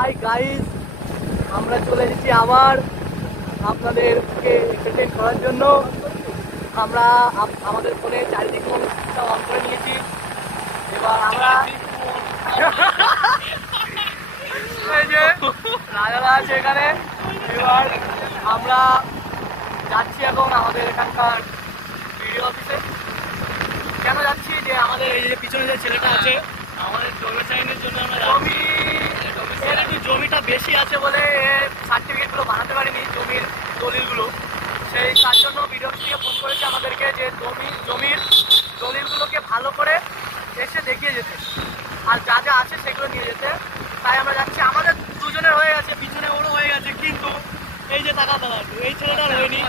Hi guys, আমরা চলে এসেছি আবার আপনাদেরকে এন্টারটেইন করার জন্য। আমরা আমাদের ফোনে চারিদিক অন করে নিয়েছি। এবার আমরা এই যে রাজারা আছে এখানে। এবার আমরা যাচ্ছি এখন আমাদের এখানকার ভিডিও অফিসে। কেন যাচ্ছি, যে আমাদের এই যে পিছনে যে ছেলেটা আছে, আমাদের ডোমিসাইনের জন্য আমরা জমি, একটু জমিটা বেশি আছে বলে সার্টিফিকেটগুলো বানাতে পারিনি, জমির দলিলগুলো। তার জন্য ভিডিও অফিস থেকে ফোন করেছে আমাদেরকে যে জমির দলিলগুলোকে ভালো করে এসে দেখিয়ে যেতে, আর যা যা আছে সেগুলো নিয়ে যেতে। তাই আমরা যাচ্ছি। আমাদের দুজনের হয়ে গেছে, পিছনে ওরও হয়ে গেছে, কিন্তু এই যে টাকা দাদা এই ছেলেটার হয়নি।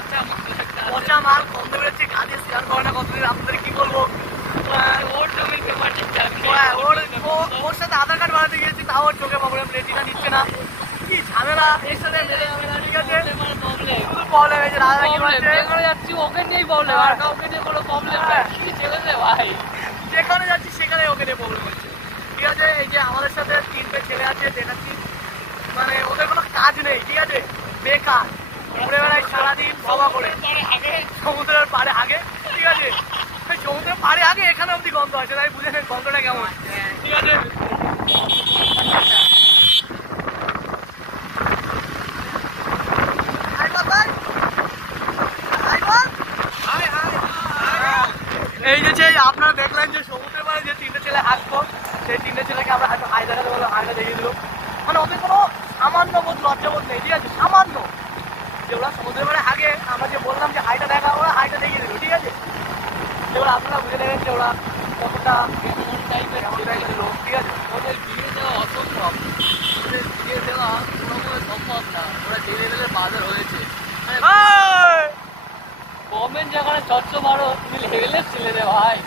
পচা মাল কমতে পেরেছে, কাজে শেয়ার করে না কতদিন। আপনাদের কি বলবো, ওর জমির পেপার ঠিকঠাক, ওর সাথে আধার কার্ড বানাতে গিয়েছি, তাও ওর চোখে প্রবলেম, রেটিনা নিচ্ছে না। কি ঝামেলা এর সাথে মেলে ঝামেলা। ঠিক আছে, প্রবলেম এই যে দাদা কি বলছে, যেখানে যাচ্ছি ওকে নিয়েই প্রবলেম, আর কাউকে নিয়ে কোনো প্রবলেম নেই। ছেলে ভাই যেখানে যাচ্ছি সেখানে ওকে নিয়ে প্রবলেম হচ্ছে। ঠিক আছে, এই যে আমাদের সাথে তিনটে ছেলে আছে, দেখাচ্ছি, মানে ওদের কোনো কাজ নেই। ঠিক আছে, বেকার ঘুরে বেড়ায় সারাদিন সভা করে, সমুদ্রের পাড়ে আগে। ঠিক আছে, সমুদ্রের পাড়ে আগে এখানে অব্দি গন্ধ আছে, তাই বুঝে নেন গন্ধটা কেমন। ঠিক আছে, এই যে আপনারা দেখলেন যে সমুদ্রের পাড়ে যে তিনটে ছেলে হাঁটতো, সেই তিনটে ছেলেকে আমরা হয়তো হাই দেখাতে বললাম, হাইটা দেখিয়ে দিল। মানে ওদের কোনো সামান্য বোধ লজ্জাবোধ নেই। ঠিক আছে, সামান্য যে ওরা সমুদ্রের পাড়ে আগে আমরা যে বললাম যে হাইটা দেখা, ওরা হাইটা দেখিয়ে দিল। ঠিক আছে, এবার আপনারা বুঝে নেবেন যে ওরা কতটা টাইপের লোক। ঠিক আছে, ওদের বিয়ে দেওয়া অসম্ভব, ওদের বিয়ে দেওয়া কোনো সম্ভব না। ওরা যে লেভেলের বাজার হয়েছে, গভর্নমেন্ট যেখানে 612 তুমি লেভেলের ছেলে রে ভাই।